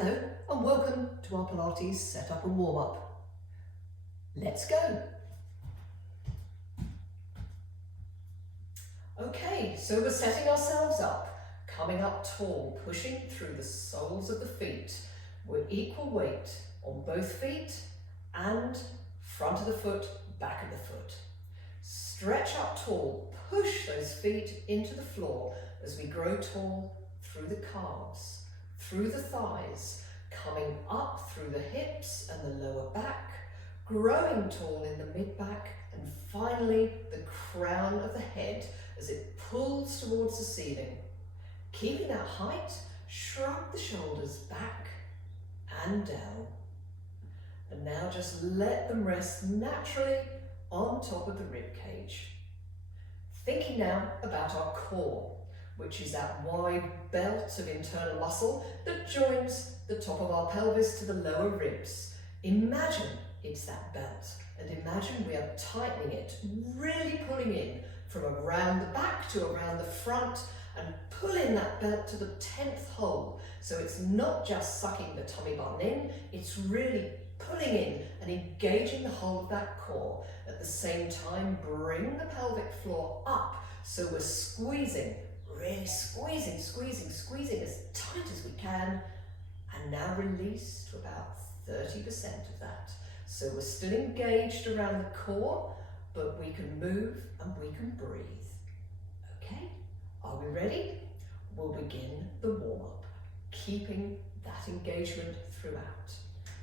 Hello and welcome to our Pilates setup and warm-up. Let's go. Okay, so we're setting ourselves up, coming up tall, pushing through the soles of the feet. We're equal weight on both feet and front of the foot, back of the foot. Stretch up tall, push those feet into the floor as we grow tall through the calves, through the thighs, coming up through the hips and the lower back, growing tall in the mid-back, and finally the crown of the head as it pulls towards the ceiling. Keeping that height, shrug the shoulders back and down. And now just let them rest naturally on top of the rib cage. Thinking now about our core, which is that wide belt of internal muscle that joins the top of our pelvis to the lower ribs. Imagine it's that belt, and imagine we are tightening it, really pulling in from around the back to around the front, and pulling that belt to the 10th hole. So it's not just sucking the tummy button in, it's really pulling in and engaging the whole of that core. At the same time, bring the pelvic floor up, so we're squeezing, really squeezing as tight as we can, and now release to about 30% of that. So we're still engaged around the core, but we can move and we can breathe. Okay, are we ready? We'll begin the warm-up, keeping that engagement throughout.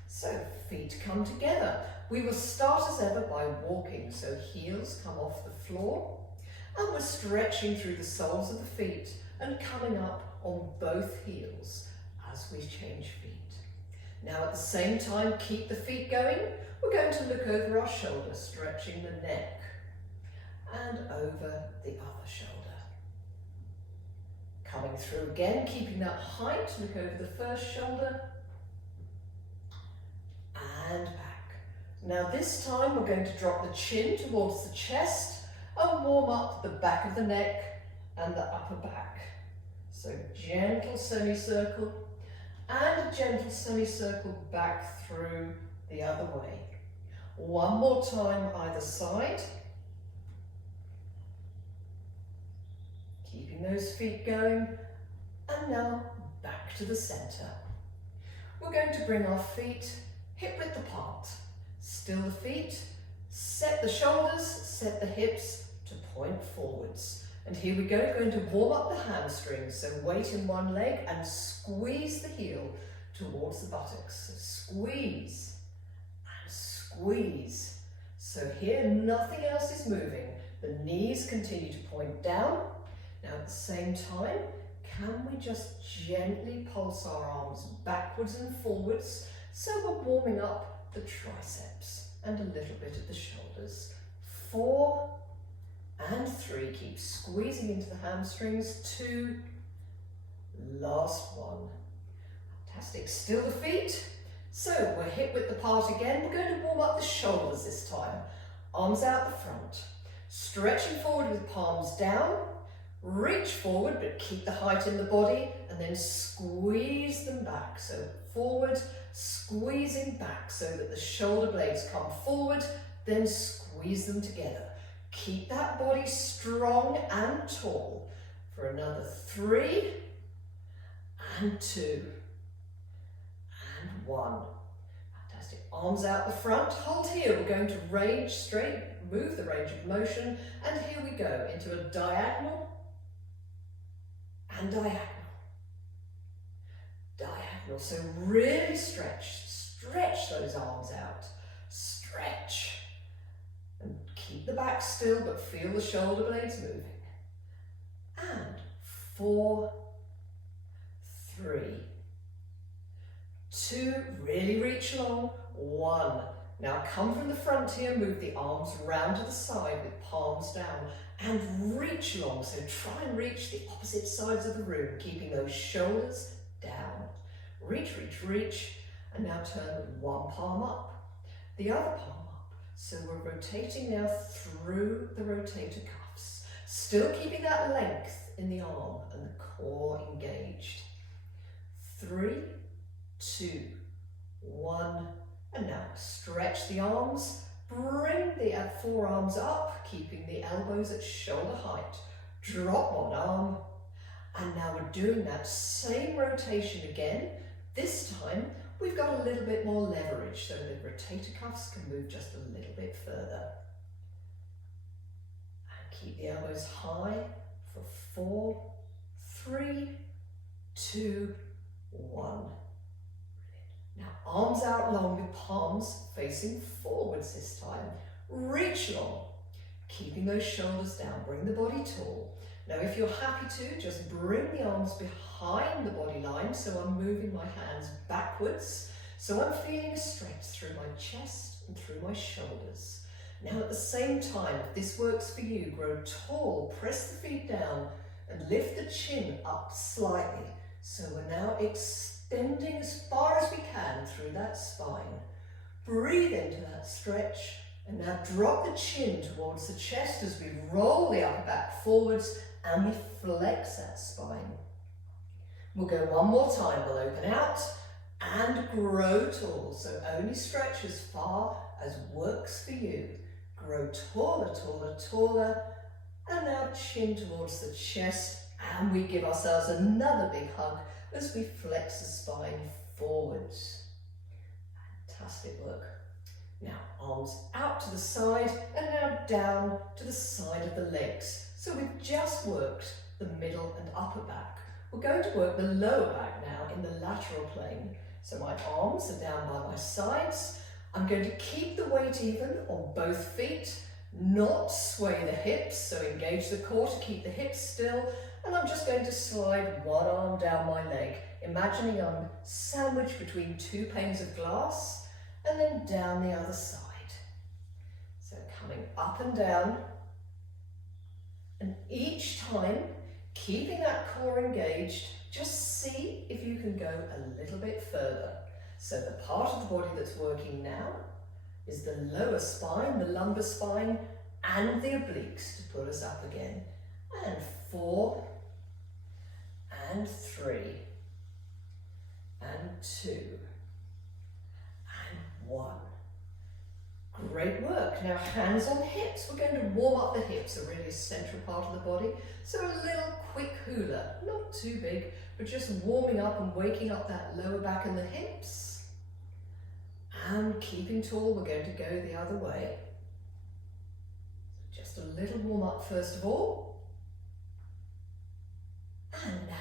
So feet come together. We will start as ever by walking, so heels come off the floor, and we're stretching through the soles of the feet and coming up on both heels as we change feet. Now at the same time, keep the feet going. We're going to look over our shoulder, stretching the neck, and over the other shoulder. Coming through again, keeping that height, look over the first shoulder, and back. Now this time we're going to drop the chin towards the chest and warm up the back of the neck and the upper back. So gentle semicircle and a gentle semicircle back through the other way. One more time either side. Keeping those feet going, and now back to the center. We're going to bring our feet hip width apart. Still the feet, set the shoulders, set the hips to point forwards. And here we go, going to warm up the hamstrings. So weight in one leg and squeeze the heel towards the buttocks. So squeeze and squeeze. So here nothing else is moving. The knees continue to point down. Now at the same time, can we just gently pulse our arms backwards and forwards, so we're warming up the triceps and a little bit of the shoulders. 4 and 3, keep squeezing into the hamstrings. 2, last one. Fantastic, still the feet. So we're hip width apart again. We're going to warm up the shoulders this time. Arms out the front, stretching forward with palms down. Reach forward, but keep the height in the body, and then squeeze them back. So forward, squeezing back so that the shoulder blades come forward, then squeeze them together. Keep that body strong and tall for another 3 and 2 and 1. Fantastic. Arms out the front. Hold here. We're going to range straight, move the range of motion, and here we go into a diagonal and diagonal. Diagonal. So really stretch those arms out. Stretch. And keep the back still, but feel the shoulder blades moving. And 4, 3, 2, really reach long, 1. Now come from the front here, move the arms round to the side with palms down and reach long. So try and reach the opposite sides of the room, keeping those shoulders down. Reach, and now turn one palm up, the other palm up. So we're rotating now through the rotator cuffs, still keeping that length in the arm and the core engaged. 3, 2, 1, and now stretch the arms, bring the forearms up, keeping the elbows at shoulder height. Drop one arm, and now we're doing that same rotation again. This time we've got a little bit more leverage, so the rotator cuffs can move just a little bit further. And keep the elbows high for 4, 3, 2, 1. Now arms out long with palms facing forwards this time. Reach long, keeping those shoulders down, bring the body tall. Now if you're happy to, just bring the arms behind the body line, so I'm moving my hands backwards. So I'm feeling a stretch through my chest and through my shoulders. Now at the same time, if this works for you, grow tall, press the feet down and lift the chin up slightly. So we're now extending as far as we can through that spine. Breathe into that stretch and now drop the chin towards the chest as we roll the upper back forwards and we flex that spine. We'll go one more time. We'll open out and grow tall. So only stretch as far as works for you. Grow taller, taller, taller. And now chin towards the chest, and we give ourselves another big hug as we flex the spine forwards. Fantastic work. Now arms out to the side and now down to the side of the legs. So we've just worked the middle and upper back. We're going to work the lower back now in the lateral plane. So my arms are down by my sides. I'm going to keep the weight even on both feet, not sway the hips, so engage the core to keep the hips still, and I'm just going to slide one arm down my leg, imagining I'm sandwiched between two panes of glass, and then down the other side. So coming up and down, and each time, keeping that core engaged, just see if you can go a little bit further. So the part of the body that's working now is the lower spine, the lumbar spine, and the obliques to pull us up again. And 4, and 3, and 2, and 1. Great work. Now hands on hips. We're going to warm up the hips, a really central part of the body. So a little quick hula, not too big, but just warming up and waking up that lower back and the hips. And keeping tall, we're going to go the other way. Just a little warm up first of all. And now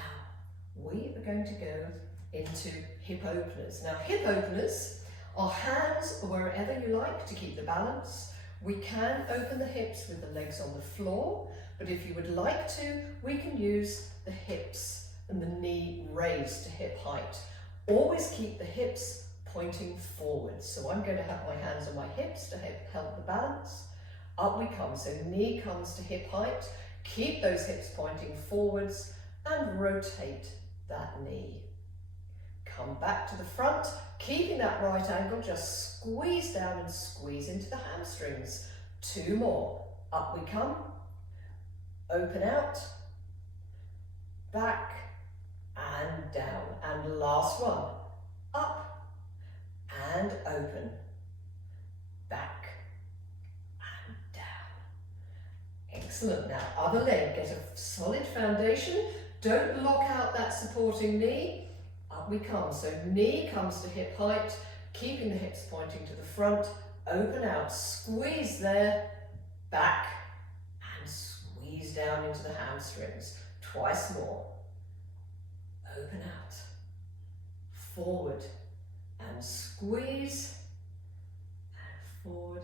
we are going to go into hip openers. Now hip openers are hands wherever you like to keep the balance. We can open the hips with the legs on the floor, but if you would like to, we can use the hips and the knee raised to hip height. Always keep the hips pointing forwards. So I'm going to have my hands on my hips to help the balance. Up we come, so knee comes to hip height. Keep those hips pointing forwards and rotate that knee. Come back to the front, keeping that right angle, just squeeze down and squeeze into the hamstrings. 2 more. Up we come, open out, back and down. And last one, up and open, back and down. Excellent. Now other leg, get a solid foundation. Don't lock out that supporting knee. Up we come. So knee comes to hip height, keeping the hips pointing to the front. Open out, squeeze there, back and squeeze down into the hamstrings. Twice more. Open out, forward and squeeze, and forward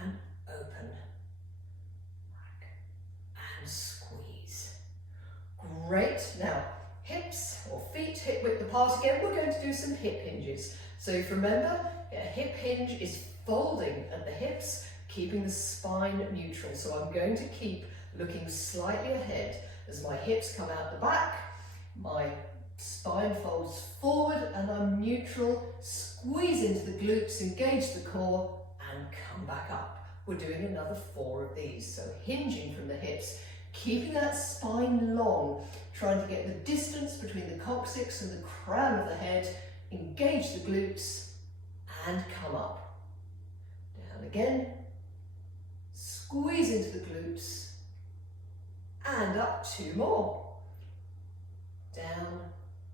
and open, back and squeeze. Great. Now hips or feet hip width apart again. We're going to do some hip hinges. So if you remember, a hip hinge is folding at the hips, keeping the spine neutral. So I'm going to keep looking slightly ahead as my hips come out the back, my spine folds forward and I'm neutral. Squeeze into the glutes, engage the core and come back up. We're doing another 4 of these. So hinging from the hips, keeping that spine long, trying to get the distance between the coccyx and the crown of the head, engage the glutes and come up. Down again, squeeze into the glutes and up, 2 more. Down,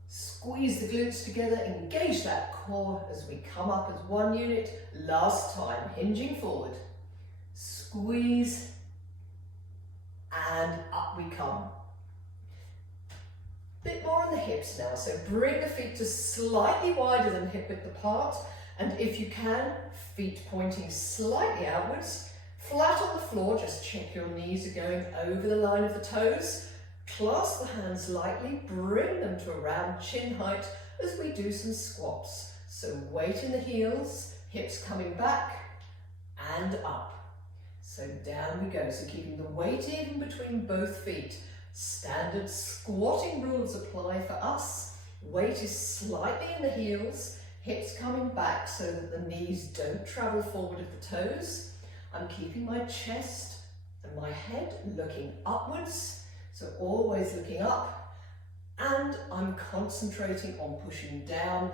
squeeze the glutes together, engage that core as we come up as one unit. Last time, hinging forward, squeeze and up we come. Bit more on the hips now, so bring the feet to slightly wider than hip width apart, and if you can, feet pointing slightly outwards, flat on the floor. Just check your knees are going over the line of the toes. Clasp the hands lightly, bring them to around chin height as we do some squats. So weight in the heels, hips coming back and up. So down we go, so keeping the weight even between both feet. Standard squatting rules apply for us. Weight is slightly in the heels, hips coming back so that the knees don't travel forward of the toes. I'm keeping my chest and my head looking upwards, so always looking up, and I'm concentrating on pushing down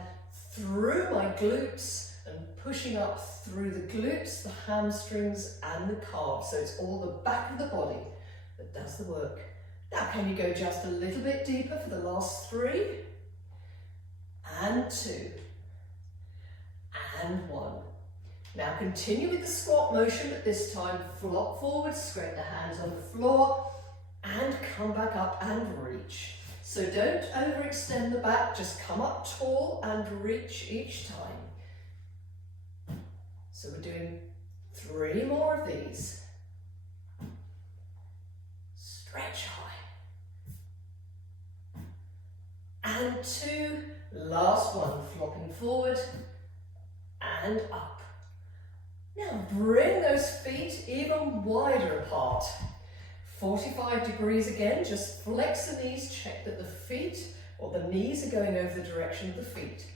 through my glutes and pushing up through the glutes, the hamstrings and the calves. So it's all the back of the body that does the work. Now can you go just a little bit deeper for the last 3? And 2. And 1. Now continue with the squat motion, but this time flop forward, scrape the hands on the floor and come back up and reach. So don't overextend the back, just come up tall and reach each time. So we're doing 3 more of these. Stretch high. And 2, last one, flopping forward and up. Now bring those feet even wider apart. 45 degrees again, just flex the knees, check that the feet or the knees are going over the direction of the feet.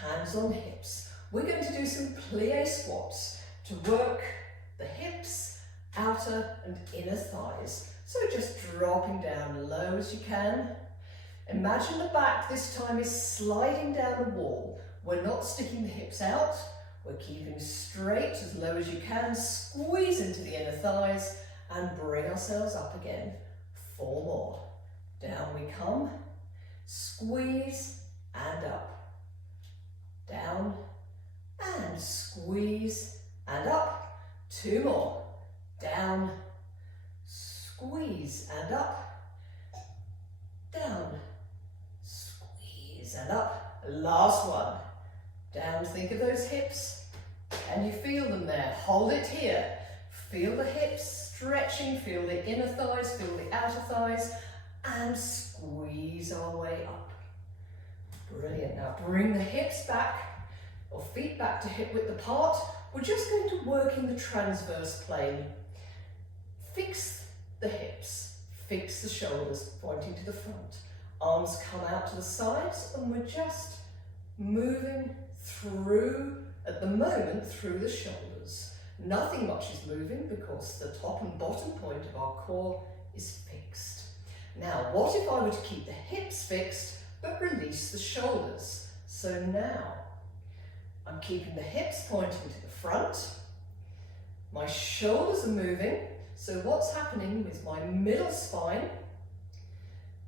Hands on hips. We're going to do some plie squats to work the hips, outer and inner thighs. So just dropping down low as you can. Imagine the back this time is sliding down a wall. We're not sticking the hips out, we're keeping straight as low as you can. Squeeze into the inner thighs and bring ourselves up again. 4 more. Down we come, squeeze and up. Down and squeeze and up. 2 more. Down, squeeze and up. Down, squeeze and up. Last one. Down, think of those hips. Can you feel them there? Hold it here. Feel the hips stretching, feel the inner thighs, feel the outer thighs, and squeeze our way up. Brilliant. Now bring the hips back, or feet back to hip width apart. We're just going to work in the transverse plane. Fix the hips, fix the shoulders, pointing to the front. Arms come out to the sides, and we're just moving through, at the moment, through the shoulders. Nothing much is moving because the top and bottom point of our core is fixed. Now, what if I were to keep the hips fixed but release the shoulders? So now, I'm keeping the hips pointing to the front. My shoulders are moving. So what's happening is my middle spine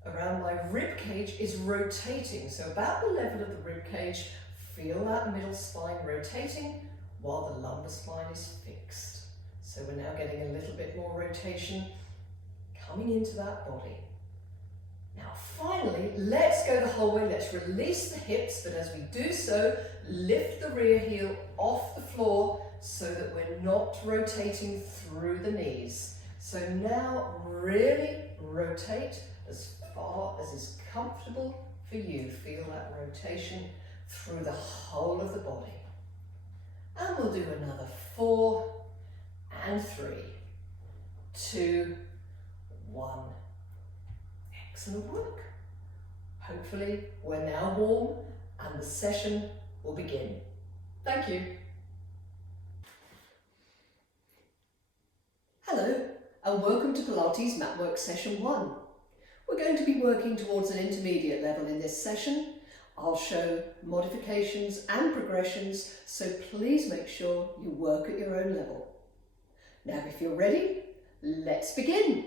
around my rib cage is rotating. So about the level of the rib cage, feel that middle spine rotating while the lumbar spine is fixed. So we're now getting a little bit more rotation coming into that body. Now finally, let's go the whole way. Let's release the hips, but as we do so, lift the rear heel off the floor so that we're not rotating through the knees. So now really rotate as far as is comfortable for you. Feel that rotation through the whole of the body. And we'll do another 4 and 3, 2, 1. Excellent work. Hopefully we're now warm and the session will begin. Thank you. Hello and welcome to Pilates Mat Work Session 1. We're going to be working towards an intermediate level in this session. I'll show modifications and progressions, so please make sure you work at your own level. Now, if you're ready, let's begin.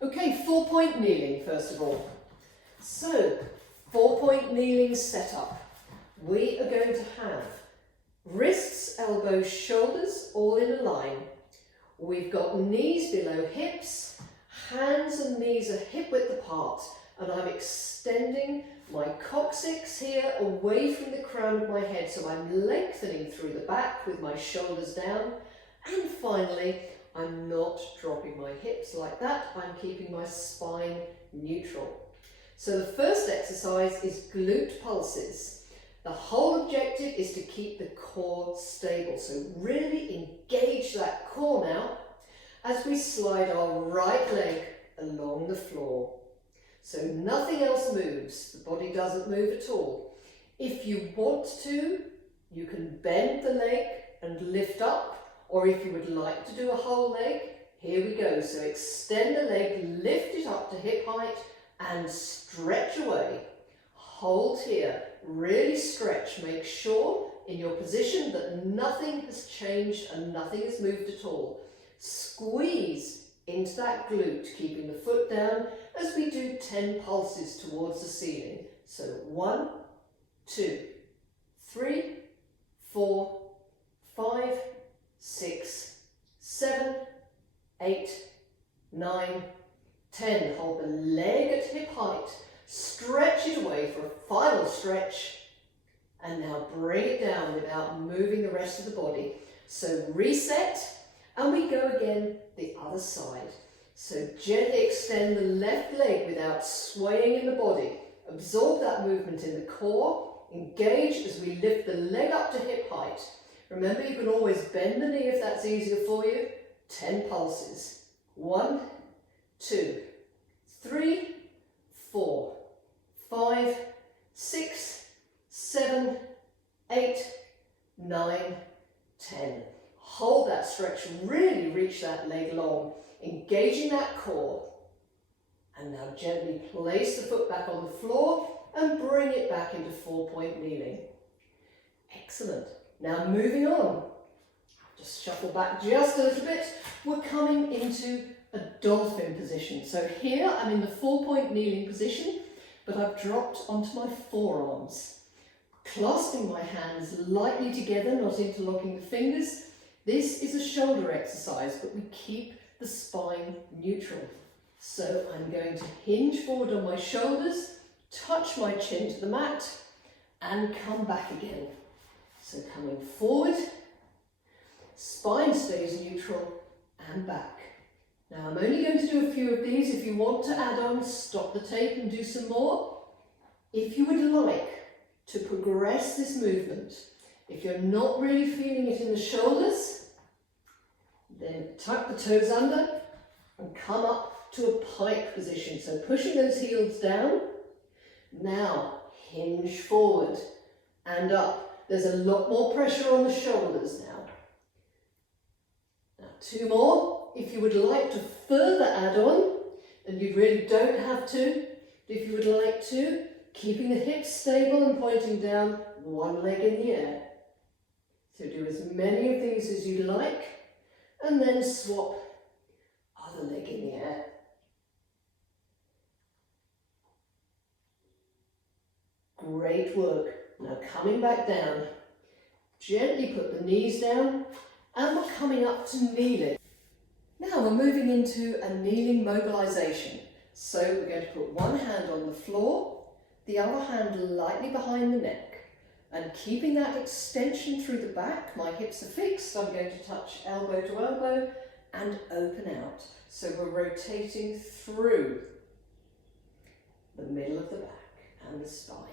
Okay, 4-point kneeling first of all. So, 4-point kneeling setup. We are going to have wrists, elbows, shoulders all in a line. We've got knees below hips, hands and knees are hip width apart, and I'm extending my coccyx here away from the crown of my head, so I'm lengthening through the back with my shoulders down. And finally, I'm not dropping my hips like that, I'm keeping my spine neutral. So the first exercise is glute pulses. The whole objective is to keep the core stable, so really engage that core now as we slide our right leg along the floor. So nothing else moves, the body doesn't move at all. If you want to, you can bend the leg and lift up, or if you would like to do a whole leg, here we go. So extend the leg, lift it up to hip height and stretch away. Hold here, really stretch. Make sure in your position that nothing has changed and nothing has moved at all. Squeeze into that glute, keeping the foot down as we do 10 pulses towards the ceiling. So 1, 2, 3, 4, 5, 6, 7, 8, 9, 10. Hold the leg at hip height, stretch it away for a final stretch, and now bring it down without moving the rest of the body. So reset, and we go again the other side. So gently extend the left leg without swaying in the body. Absorb that movement in the core. Engage as we lift the leg up to hip height. Remember, you can always bend the knee if that's easier for you. 10 pulses. 1, 2, 3, 4, 5, 6, 7, 8, 9, 10. Hold that stretch, really reach that leg long, engaging that core. And now gently place the foot back on the floor and bring it back into 4-point kneeling. Excellent. Now moving on. Just shuffle back just a little bit. We're coming into a dolphin position. So here I'm in the 4-point kneeling position, but I've dropped onto my forearms. Clasping my hands lightly together, not interlocking the fingers. This is a shoulder exercise, but we keep the spine neutral. So I'm going to hinge forward on my shoulders, touch my chin to the mat, and come back again. So coming forward, spine stays neutral, and back. Now I'm only going to do a few of these. If you want to add on, stop the tape and do some more. If you would like to progress this movement, if you're not really feeling it in the shoulders, then tuck the toes under and come up to a pike position. So pushing those heels down. Now hinge forward and up. There's a lot more pressure on the shoulders now. Now 2 more. If you would like to further add on, and you really don't have to, if you would like to, keeping the hips stable and pointing down, one leg in the air. So do as many of these as you like, and then swap other leg in the air. Great work. Now coming back down, gently put the knees down, and we're coming up to kneeling. Now we're moving into a kneeling mobilization. So we're going to put one hand on the floor, the other hand lightly behind the neck. And keeping that extension through the back, my hips are fixed, I'm going to touch elbow to elbow and open out. So we're rotating through the middle of the back and the spine.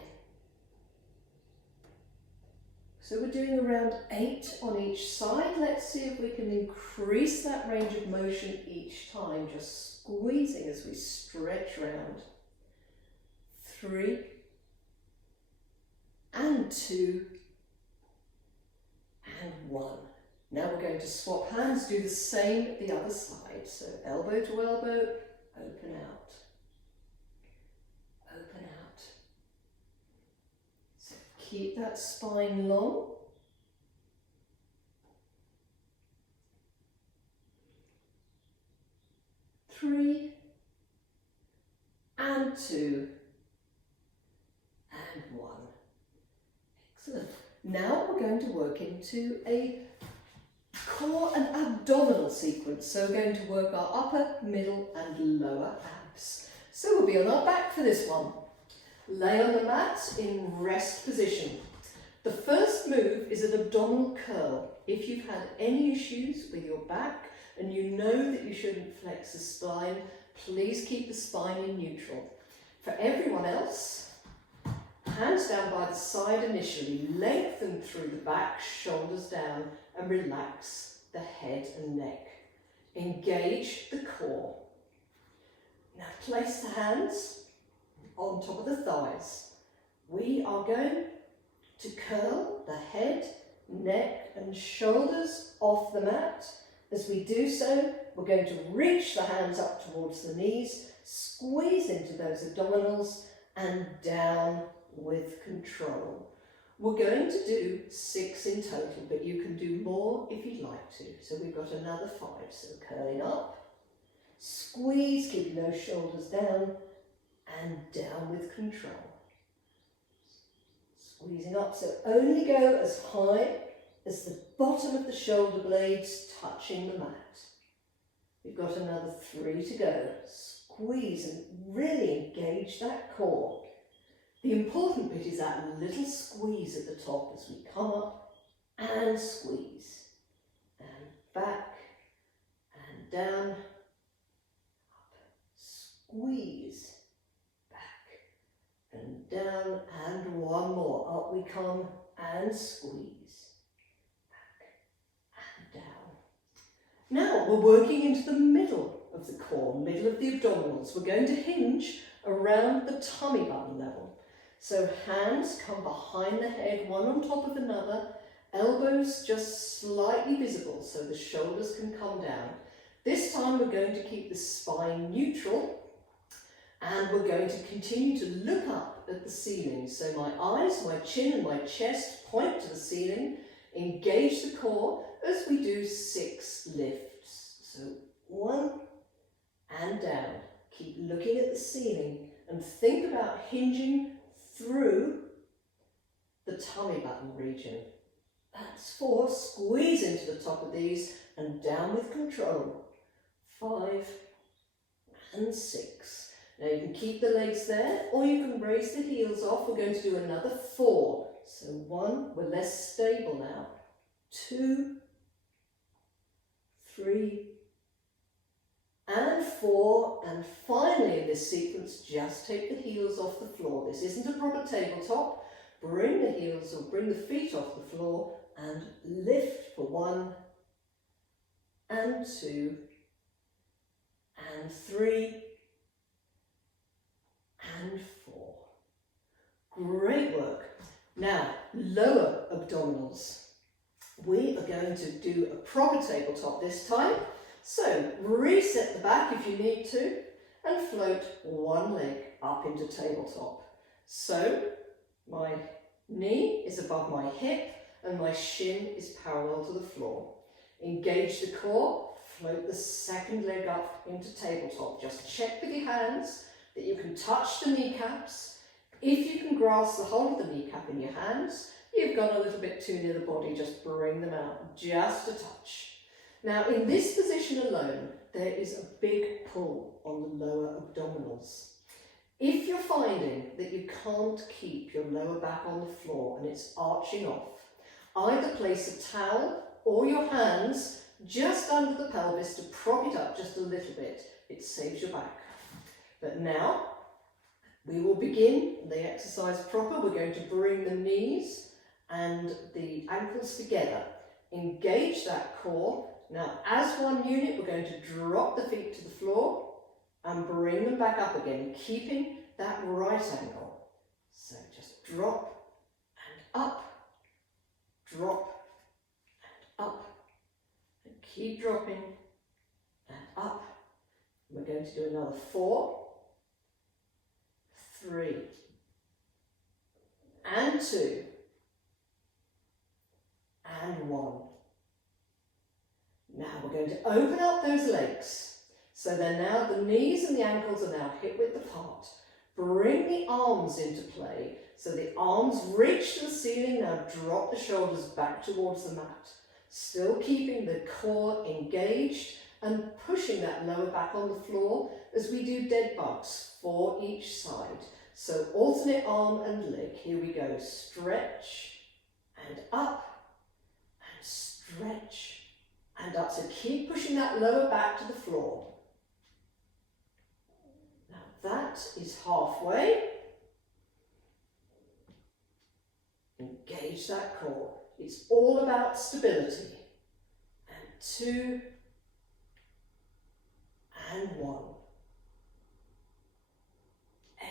So we're doing around 8 on each side. Let's see if we can increase that range of motion each time, just squeezing as we stretch round. 3, and 2, and 1. Now we're going to swap hands, do the same the other side. So elbow to elbow, open out. Keep that spine long. 3 and 2 and 1. Excellent. Now we're going to work into a core and abdominal sequence. So we're going to work our upper, middle and lower abs. So we'll be on our back for this one. Lay on the mat in rest position. The first move is an abdominal curl. If you've had any issues with your back and you know that you shouldn't flex the spine, please keep the spine in neutral. For everyone else, hands down by the side initially, lengthen through the back, shoulders down, and relax the head and neck. Engage the core. Now place the hands on top of the thighs. We are going to curl the head, neck and shoulders off the mat. As we do so, we're going to reach the hands up towards the knees, squeeze into those abdominals and down with control. We're going to do 6 in total, but you can do more if you'd like to. So we've got another 5. So curling up, squeeze, keeping those shoulders down and down with control. Squeezing up, so only go as high as the bottom of the shoulder blades touching the mat. We've got another 3 to go. Squeeze and really engage that core. The important bit is that little squeeze at the top as we come up and squeeze. And back and down, up, squeeze, back and down, and one more. Up we come and squeeze, back and down. Now we're working into the middle of the core, middle of the abdominals. We're going to hinge around the tummy button level. So hands come behind the head, one on top of another, elbows just slightly visible so the shoulders can come down. This time we're going to keep the spine neutral and we're going to continue to look up at the ceiling. So my eyes, my chin and my chest point to the ceiling, engage the core as we do 6 lifts. So 1 and down. Keep looking at the ceiling and think about hinging through the tummy button region. That's 4. Squeeze into the top of these and down with control. 5 and 6. Now you can keep the legs there or you can raise the heels off. We're going to do another 4. So 1, we're less stable now. 2, 3 and 4, and finally in this sequence just take the heels off the floor. This isn't a proper tabletop. Bring the heels or bring the feet off the floor and lift for 1 and 2 and 3 and 4. Great work. Now lower abdominals. We are going to do a proper tabletop this time. So reset the back if you need to and float one leg up into tabletop. So my knee is above my hip and my shin is parallel to the floor. Engage the core, float the second leg up into tabletop. Just check with your hands that you can touch the kneecaps. If you can grasp the whole of the kneecap in your hands, you've gone a little bit too near the body, just bring them out, just a touch. Now in this position alone, there is a big pull on the lower abdominals. If you're finding that you can't keep your lower back on the floor and it's arching off, either place a towel or your hands just under the pelvis to prop it up just a little bit. It saves your back. But now we will begin the exercise proper. We're going to bring the knees and the ankles together. Engage that core. Now, as one unit, we're going to drop the feet to the floor and bring them back up again, keeping that right angle. So just drop and up, drop and up, and keep dropping and up. We're going to do another 4, 3, and 2. and 1. Now we're going to open up those legs. So then now the knees and the ankles are now hip width apart. Bring the arms into play. So the arms reach to the ceiling. Now drop the shoulders back towards the mat. Still keeping the core engaged and pushing that lower back on the floor as we do dead bugs for each side. So alternate arm and leg. Here we go. Stretch and up and stretch and up. So keep pushing that lower back to the floor. Now that is halfway. Engage that core. It's all about stability. And 2 and 1.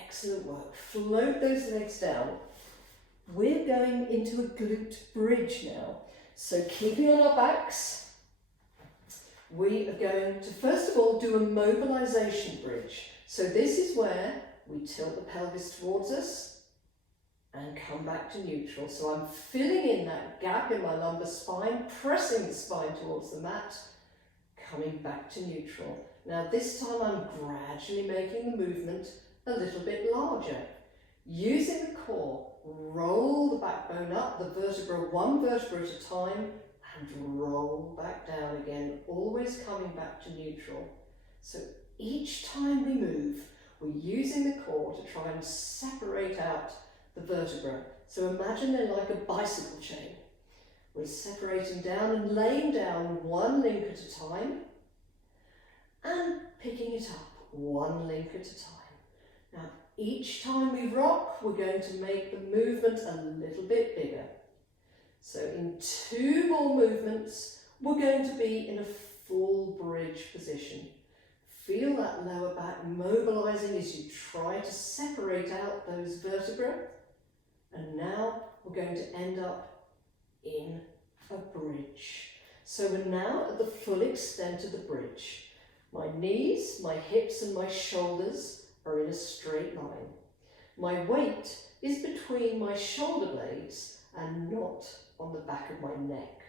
Excellent work. Float those legs down. We're going into a glute bridge now. So keeping on our backs, we are going to first of all do a mobilization bridge. So this is where we tilt the pelvis towards us and come back to neutral. So I'm filling in that gap in my lumbar spine, pressing the spine towards the mat, coming back to neutral. Now this time I'm gradually making the movement a little bit larger. Using the core, roll the backbone up, the vertebra, one vertebra at a time, and roll back down again, always coming back to neutral. So each time we move, we're using the core to try and separate out the vertebra. So imagine they're like a bicycle chain. We're separating down and laying down one link at a time and picking it up one link at a time. Now, each time we rock, we're going to make the movement a little bit bigger. So in 2 more movements, we're going to be in a full bridge position. Feel that lower back mobilizing as you try to separate out those vertebrae. And now we're going to end up in a bridge. So we're now at the full extent of the bridge. My knees, my hips and my shoulders are in a straight line. My weight is between my shoulder blades and not on the back of my neck.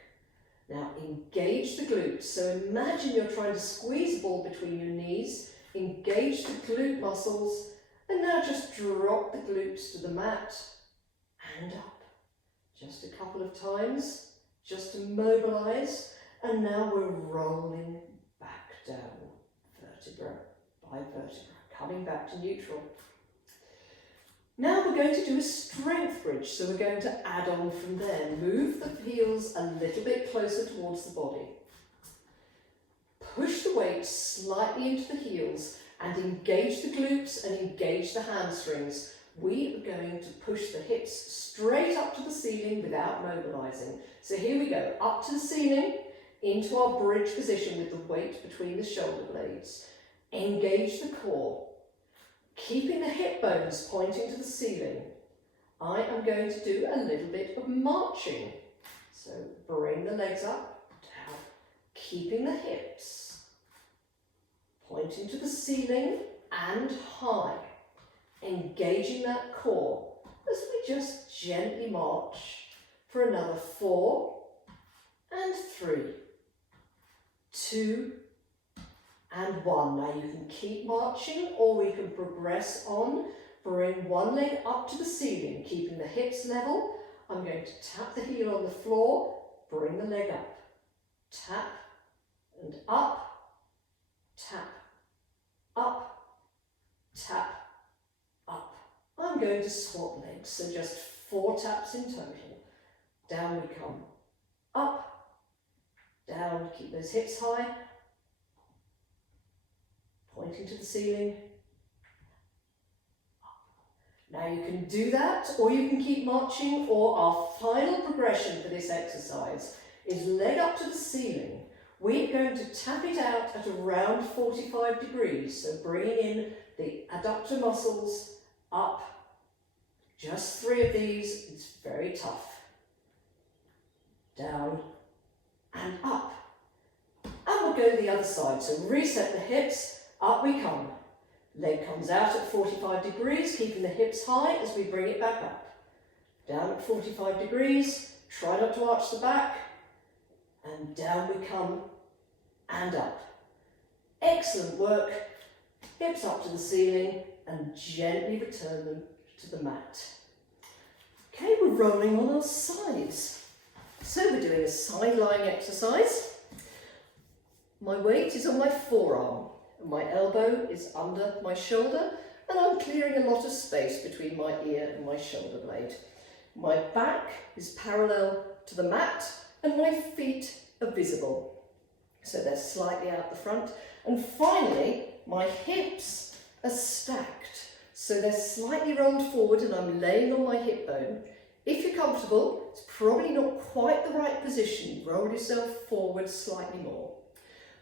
Now engage the glutes. So imagine you're trying to squeeze a ball between your knees, engage the glute muscles, and now just drop the glutes to the mat and up. Just a couple of times, just to mobilize, and now we're rolling back down, vertebra by vertebra, coming back to neutral. Now we're going to do a strength bridge, so we're going to add on from there. Move the heels a little bit closer towards the body. Push the weight slightly into the heels and engage the glutes and engage the hamstrings. We are going to push the hips straight up to the ceiling without mobilizing. So here we go, up to the ceiling, into our bridge position with the weight between the shoulder blades. Engage the core. Keeping the hip bones pointing to the ceiling, I am going to do a little bit of marching. So bring the legs up, down, keeping the hips pointing to the ceiling and high, engaging that core as we just gently march for another 4 and 3, 2 and 1. Now you can keep marching or we can progress on. Bring one leg up to the ceiling, keeping the hips level. I'm going to tap the heel on the floor, bring the leg up. Tap and up, tap, up, tap, up. I'm going to swap legs, so just 4 taps in total. Down we come. Up, down, keep those hips high. Pointing to the ceiling. Now you can do that, or you can keep marching, or our final progression for this exercise is leg up to the ceiling. We're going to tap it out at around 45 degrees, so bringing in the adductor muscles up. Just 3 of these, it's very tough. Down and up. And we'll go to the other side, so reset the hips. Up we come. Leg comes out at 45 degrees, keeping the hips high as we bring it back up. Down at 45 degrees, try not to arch the back. and down we come, and up. Excellent work. Hips up to the ceiling, and gently return them to the mat. Okay, we're rolling on our sides. So we're doing a side lying exercise. My weight is on my forearm, and my elbow is under my shoulder, and I'm clearing a lot of space between my ear and my shoulder blade. My back is parallel to the mat, and my feet are visible. So they're slightly out the front. And finally, my hips are stacked. So they're slightly rolled forward and I'm laying on my hip bone. If you're comfortable, it's probably not quite the right position. Roll yourself forward slightly more.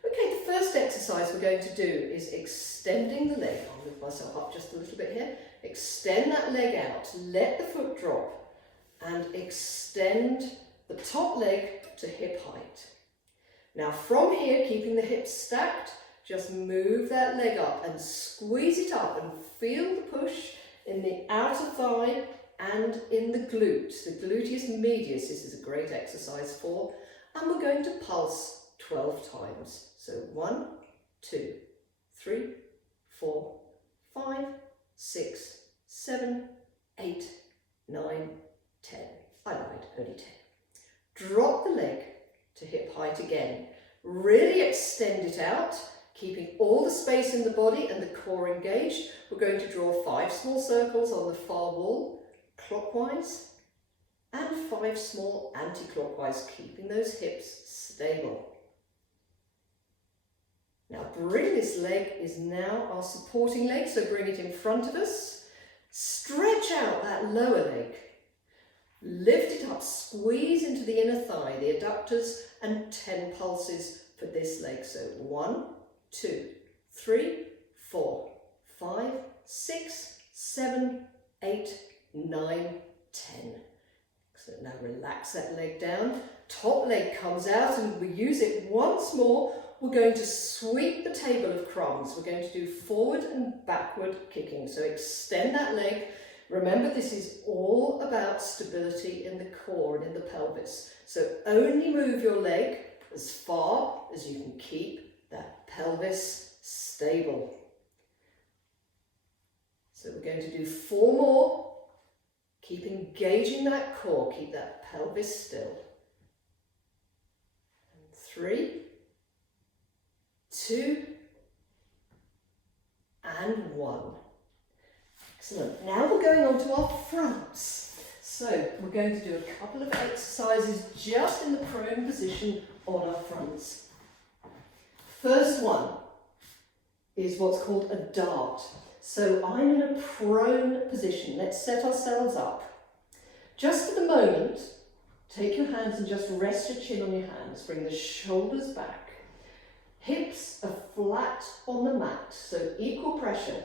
Okay, the first exercise we're going to do is extending the leg. I'll lift myself up just a little bit here. Extend that leg out, let the foot drop, and extend the top leg to hip height. Now from here, keeping the hips stacked, just move that leg up and squeeze it up and feel the push in the outer thigh and in the glute. The gluteus medius, this is a great exercise for, and we're going to pulse 12 times. So 1, 2, 3, 4, 5, 6, 7, 8, 9, 10. I lied, only 10. Drop the leg to hip height again. Really extend it out, keeping all the space in the body and the core engaged. We're going to draw 5 small circles on the far wall, clockwise, and 5 small anti-clockwise, keeping those hips stable. Now bring this leg, is now our supporting leg, so bring it in front of us. Stretch out that lower leg. Lift it up, squeeze into the inner thigh, the adductors, and 10 pulses for this leg. So 1, 2, 3, 4, 5, 6, 7, 8, 9, 10. So now relax that leg down. Top leg comes out and we use it once more. We're going to sweep the table of crumbs. We're going to do forward and backward kicking. So extend that leg. Remember, this is all about stability in the core and in the pelvis. So only move your leg as far as you can keep that pelvis stable. So we're going to do 4 more. Keep engaging that core, keep that pelvis still. 3, 2, and 1. Excellent. Now we're going on to our fronts. So we're going to do a couple of exercises just in the prone position on our fronts. First one is what's called a dart. So I'm in a prone position. Let's set ourselves up. Just for the moment, take your hands and just rest your chin on your hands. Bring the shoulders back. Hips are flat on the mat, so equal pressure.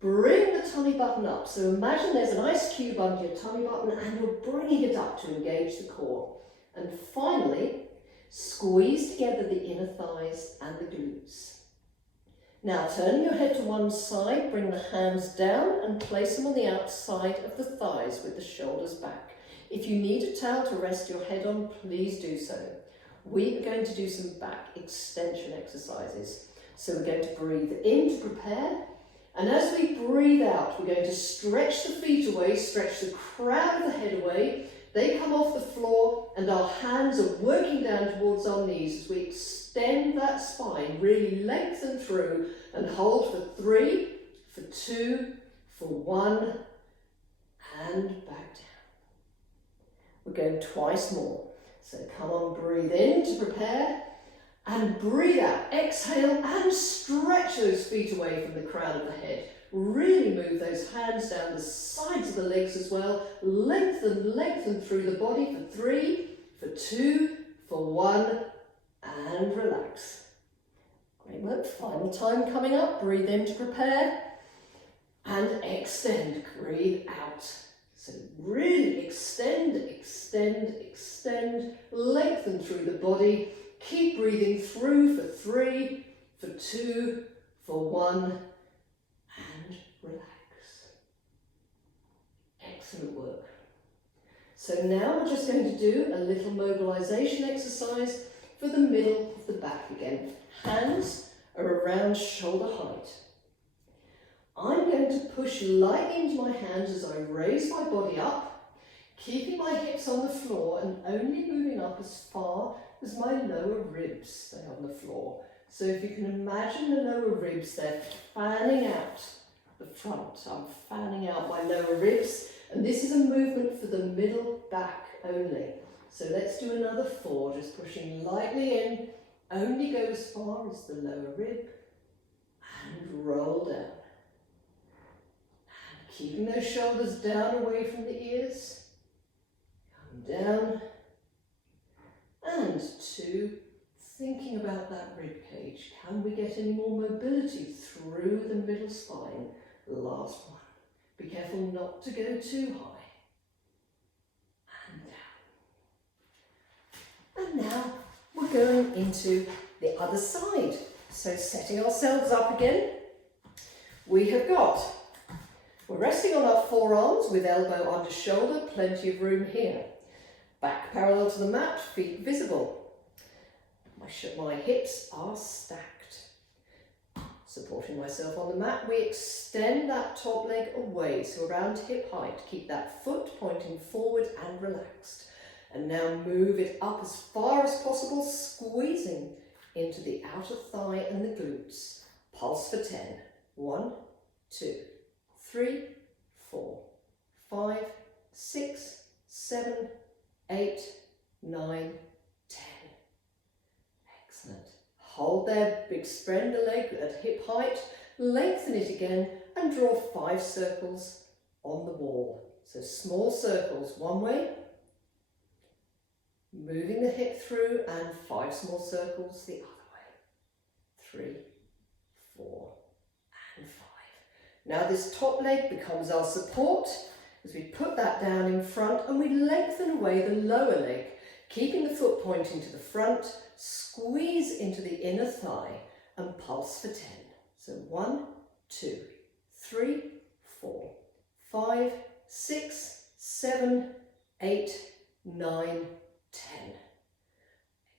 Bring the tummy button up. So imagine there's an ice cube under your tummy button and you're bringing it up to engage the core. And finally, squeeze together the inner thighs and the glutes. Now turn your head to one side, bring the hands down and place them on the outside of the thighs with the shoulders back. If you need a towel to rest your head on, please do so. We are going to do some back extension exercises. So we're going to breathe in to prepare. And as we breathe out, we're going to stretch the feet away, stretch the crown of the head away. They come off the floor and our hands are working down towards our knees as we extend that spine, really lengthen through and hold for 3, for 2, for 1, and back down. We're going twice more. So come on, breathe in to prepare. And breathe out, exhale and stretch those feet away from the crown of the head. Really move those hands down the sides of the legs as well. Lengthen through the body for 3, for 2, for 1, and relax. Great work. Final time coming up. Breathe in to prepare and extend. Breathe out. So really extend, lengthen through the body. Keep breathing through for 3, for 2, for 1, and relax. Excellent work. So now we're just going to do a little mobilization exercise for the middle of the back again. Hands are around shoulder height. I'm going to push lightly into my hands as I raise my body up, keeping my hips on the floor and only moving up as far as my lower ribs stay on the floor. So if you can imagine the lower ribs, they're fanning out the front. I'm fanning out my lower ribs, and this is a movement for the middle back only. So let's do another 4, just pushing lightly in, only go as far as the lower rib, and roll down. And keeping those shoulders down away from the ears, come down, and 2, thinking about that rib cage. Can we get any more mobility through the middle spine? Last one. Be careful not to go too high. And down. And now we're going into the other side. So setting ourselves up again, we're resting on our forearms with elbow under shoulder, plenty of room here. Back parallel to the mat, feet visible. My hips are stacked. Supporting myself on the mat, we extend that top leg away, so around hip height. Keep that foot pointing forward and relaxed. And now move it up as far as possible, squeezing into the outer thigh and the glutes. Pulse for 10. 1, 2, 3, 4, 5, 6, 7, 8, 9, 10. Excellent. Hold there, extend the leg at hip height, lengthen it again and draw 5 circles on the wall. So small circles one way, moving the hip through, and 5 small circles the other way. 3, 4 and 5. Now this top leg becomes our support as we put that down in front and we lengthen away the lower leg, keeping the foot pointing to the front. Squeeze into the inner thigh and pulse for 10. So 1, 2, 3, 4, 5, 6, 7, 8, 9, 10.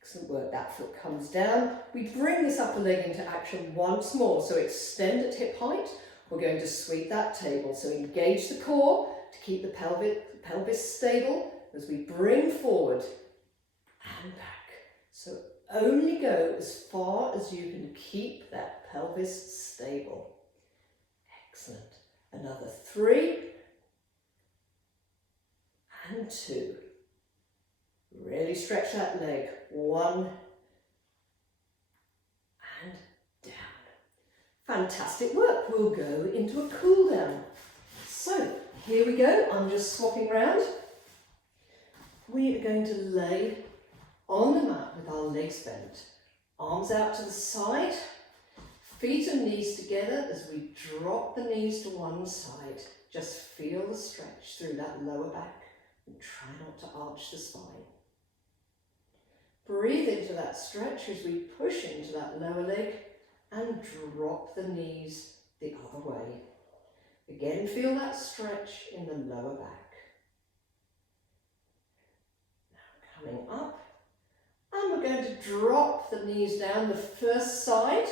Excellent work. That foot comes down. We bring this upper leg into action once more. So extend at hip height. We're going to sweep that table. So engage the core to keep the pelvis stable as we bring forward and back. So only go as far as you can keep that pelvis stable. Excellent. Another 3 and 2. Really stretch that leg. 1 and down. Fantastic work. We'll go into a cool down. So here we go. I'm just swapping around. We are going to lay on the mat with our legs bent, arms out to the side, feet and knees together as we drop the knees to one side. Just feel the stretch through that lower back and try not to arch the spine. Breathe into that stretch as we push into that lower leg and drop the knees the other way. Again, feel that stretch in the lower back. Now coming up. And we're going to drop the knees down the first side.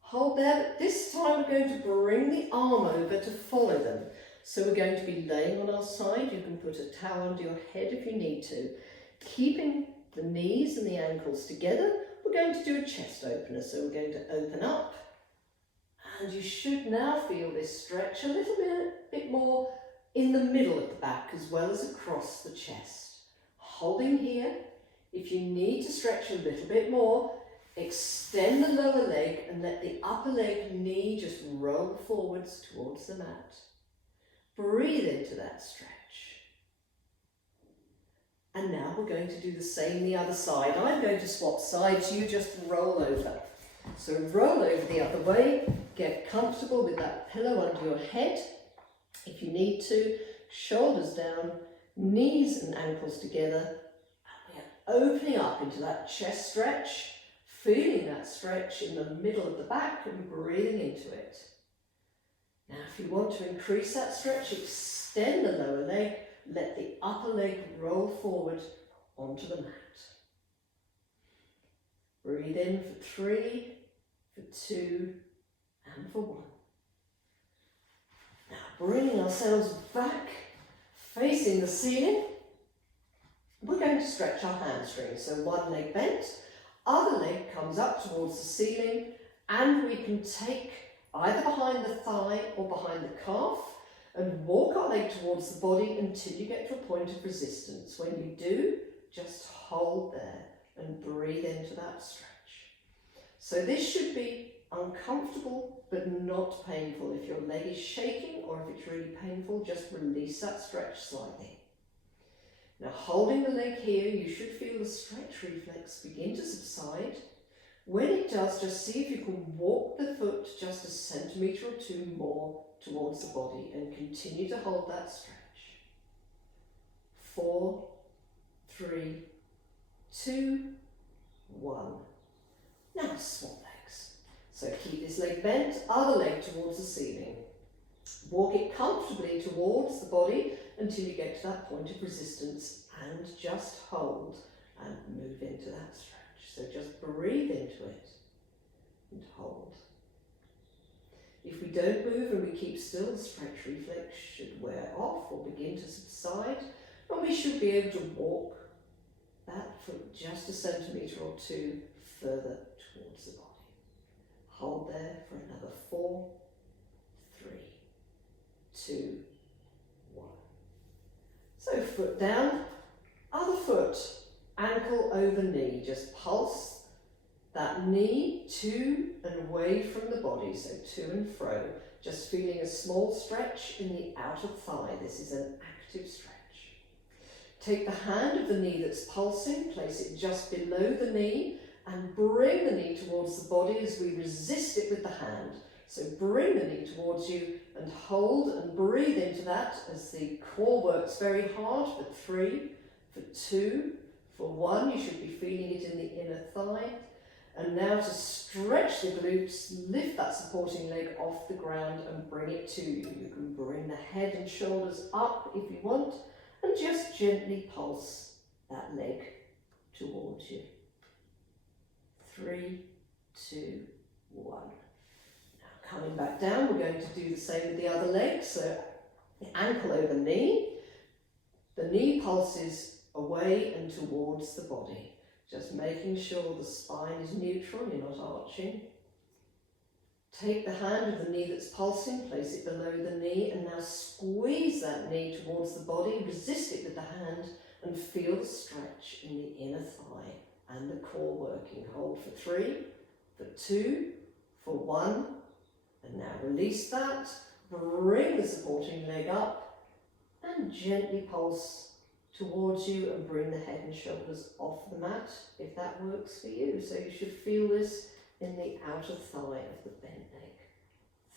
Hold there, but this time we're going to bring the arm over to follow them. So we're going to be laying on our side. You can put a towel under your head if you need to. Keeping the knees and the ankles together, we're going to do a chest opener. So we're going to open up. And you should now feel this stretch a little bit more in the middle of the back as well as across the chest. Holding here. If you need to stretch a little bit more, extend the lower leg and let the upper leg knee just roll forwards towards the mat. Breathe into that stretch. And now we're going to do the same the other side. I'm going to swap sides, you just roll over. So roll over the other way, get comfortable with that pillow under your head. If you need to, shoulders down, knees and ankles together. Opening up into that chest stretch, feeling that stretch in the middle of the back and breathing into it. Now if you want to increase that stretch, extend the lower leg, let the upper leg roll forward onto the mat. Breathe in for 3, for 2, and for 1. Now bringing ourselves back, facing the ceiling, we're going to stretch our hamstrings. So one leg bent, other leg comes up towards the ceiling, and we can take either behind the thigh or behind the calf and walk our leg towards the body until you get to a point of resistance. When you do, just hold there and breathe into that stretch. So this should be uncomfortable but not painful. If your leg is shaking or if it's really painful, just release that stretch slightly. Now holding the leg here, you should feel the stretch reflex begin to subside. When it does, just see if you can walk the foot just a centimetre or 2 more towards the body and continue to hold that stretch. 4, 3, 2, 1. Now swap legs. So keep this leg bent, other leg towards the ceiling. Walk it comfortably towards the body until you get to that point of resistance and just hold and move into that stretch. So just breathe into it and hold. If we don't move and we keep still, the stretch reflex should wear off or begin to subside, and we should be able to walk that foot just a centimetre or 2 further towards the body. Hold there for another 4, 3, 2, 1. So foot down, other foot, ankle over knee. Just pulse that knee to and away from the body, so to and fro. Just feeling a small stretch in the outer thigh. This is an active stretch. Take the hand of the knee that's pulsing, place it just below the knee, and bring the knee towards the body as we resist it with the hand. So bring the knee towards you and hold and breathe into that as the core works very hard for 3, for 2, for 1. You should be feeling it in the inner thigh. And now to stretch the glutes, lift that supporting leg off the ground and bring it to you. You can bring the head and shoulders up if you want, and just gently pulse that leg towards you. 3, 2, 1. Now coming back down, we're going to do the same with the other leg. So the ankle over knee. The knee pulses away and towards the body. Just making sure the spine is neutral, you're not arching. Take the hand of the knee that's pulsing, place it below the knee, and now squeeze that knee towards the body, resist it with the hand, and feel the stretch in the inner thigh and the core working. Hold for 3, for 2, for 1, and now release that. Bring the supporting leg up and gently pulse towards you and bring the head and shoulders off the mat if that works for you. So you should feel this in the outer thigh of the bent leg.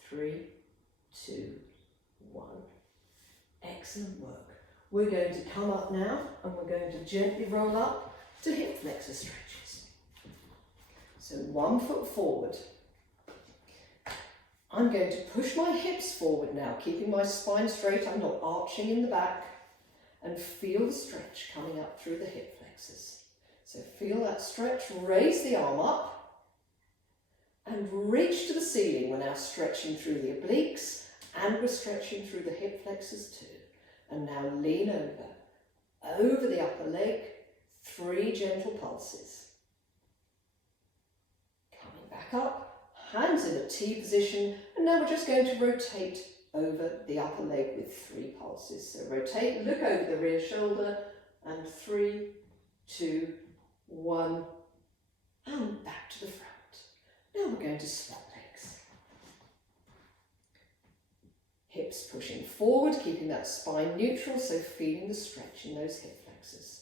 3, 2, 1. Excellent work. We're going to come up now and we're going to gently roll up to hip flexor stretches. So 1 foot forward. I'm going to push my hips forward now, keeping my spine straight. I'm not arching in the back. And feel the stretch coming up through the hip flexors. So feel that stretch, raise the arm up and reach to the ceiling. We're now stretching through the obliques and we're stretching through the hip flexors too. And now lean over the upper leg, 3 gentle pulses. Coming back up, hands in a T position, and now we're just going to rotate over the upper leg with 3 pulses. So rotate, look over the rear shoulder, and 3, 2, 1, and back to the front. Now we're going to swap legs. Hips pushing forward, keeping that spine neutral, so feeling the stretch in those hip flexors.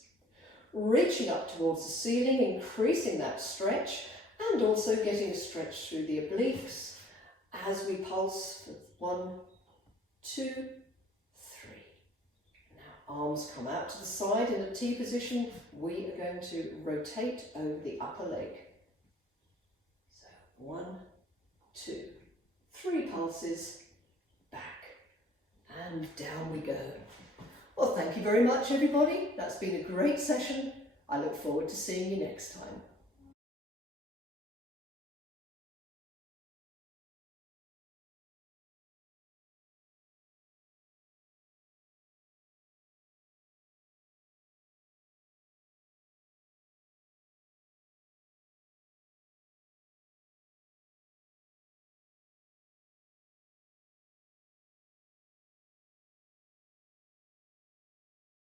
Reaching up towards the ceiling, increasing that stretch, and also getting a stretch through the obliques as we pulse for 1, 2, 3. Now arms come out to the side in a T position. We are going to rotate over the upper leg. So 1, 2, 3 pulses, back and down we go. Well, thank you very much, everybody. That's been a great session. I look forward to seeing you next time.